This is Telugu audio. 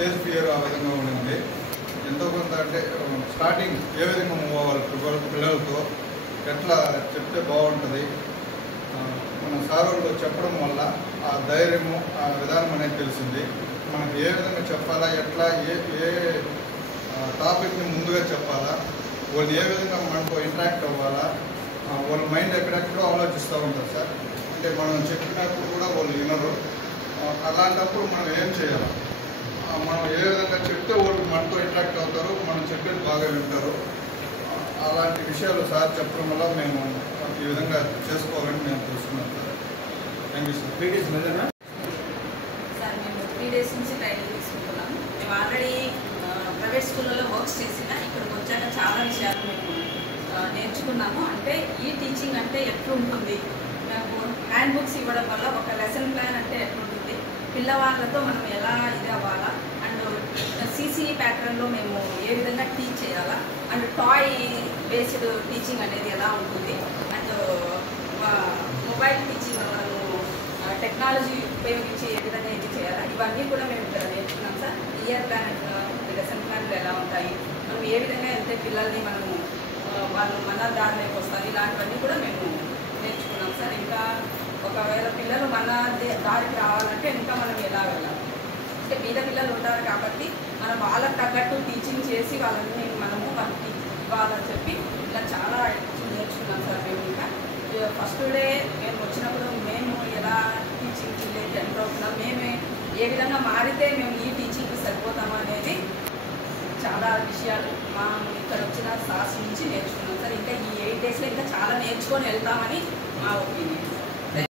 స్టేజ్ ఫియర్ ఆ విధంగా ఉండింది. ఎంతో కొంత అంటే స్టార్టింగ్ ఏ విధంగా మూవ్ అవ్వాలి పిల్లలతో, ఎట్లా చెప్తే బాగుంటుంది, మన సార్ వాళ్ళు చెప్పడం వల్ల ఆ ధైర్యము ఆ విధానం అనేది తెలిసింది. మనకు ఏ విధంగా చెప్పాలా, ఎట్లా ఏ టాపిక్ని ముందుగా చెప్పాలా, వాళ్ళు ఏ విధంగా మనతో ఇంటరాక్ట్ అవ్వాలా, వాళ్ళ మైండ్ ఎక్కడెక్కడో ఆలోచిస్తూ ఉంటారు సార్. అంటే మనం చెప్పినప్పుడు కూడా వాళ్ళు వినరు. అలాంటప్పుడు మనం ఏం చేయాలి, మనం ఏ విధంగా చెప్తే వాళ్ళు మనతో ఇంటరాక్ట్ అవుతారు, మనం చెప్పేది బాగా వింటారు. అలాంటి విషయాలు సార్ చెప్పడం వల్ల మేము ఈ విధంగా చేసుకోవాలని నేను తెలుసుకున్నాను sir. Thank you sir. 3 days మీద సార్ మేము 3 days నుంచి ట్రైనింగ్ తీసుకుంటున్నాము. మేము ఆల్రెడీ ప్రైవేట్ స్కూళ్ళలో వర్క్స్ చేసిన ఇక్కడికి వచ్చాక చాలా విషయాలు మేము నేర్చుకున్నాము. అంటే ఈ టీచింగ్ అంటే ఎట్లుంటుంది, మేము హ్యాండ్ బుక్స్ ఇవ్వడం వల్ల ఒక లెసన్ ప్లాన్ అంటే ఎట్లుంటుంది, పిల్లవాళ్ళతో మనం ఎలా ఇది అవ్వాలా, అండ్ సిసిఈ ప్యాటర్న్లో మేము ఏ విధంగా టీచ్ చేయాలా, అండ్ టాయ్ బేస్డ్ టీచింగ్ అనేది ఎలా ఉంటుంది, అండ్ మొబైల్ టీచింగ్ మనము టెక్నాలజీ ఉపయోగించి ఏ విధంగా ఇది చేయాలా, ఇవన్నీ కూడా మేము ఇక్కడ నేర్చుకున్నాం సార్. ఇయర్ ప్లాన్, లెసన్ ప్లాన్లు ఎలా ఉంటాయి, మనం ఏ విధంగా వెళ్తే పిల్లల్ని మనము వాళ్ళు మన దారిలోకి వస్తారు, ఇలాంటివన్నీ కూడా మేము నేర్చుకున్నాం సార్. ఇంకా ఒకవేళ పిల్లలు మన దారికి రావాలంటే ఇంకా మనం ఎలా వెళ్ళాలి అంటే బీద పిల్లలు ఉంటారు కాబట్టి మనం వాళ్ళకి తగ్గట్టు టీచింగ్ చేసి వాళ్ళని వాళ్ళకి ఇవ్వాలని చెప్పి ఇలా చాలా నేర్చుకున్నాం సార్. మేము ఇంకా ఫస్ట్ డే మేము వచ్చినప్పుడు మేము ఎలా టీచింగ్కి ఎంటర్ అవుతున్నాం, మేమే ఏ విధంగా మారితే మేము ఈ టీచింగ్కి సరిపోతాము అనేది చాలా విషయాలు మా ఇక్కడ వచ్చిన సార్స్ నుంచి నేర్చుకున్నాం సార్. ఇంకా ఈ 8 daysలో ఇంకా చాలా నేర్చుకొని వెళ్తామని మా ఒపీనియన్.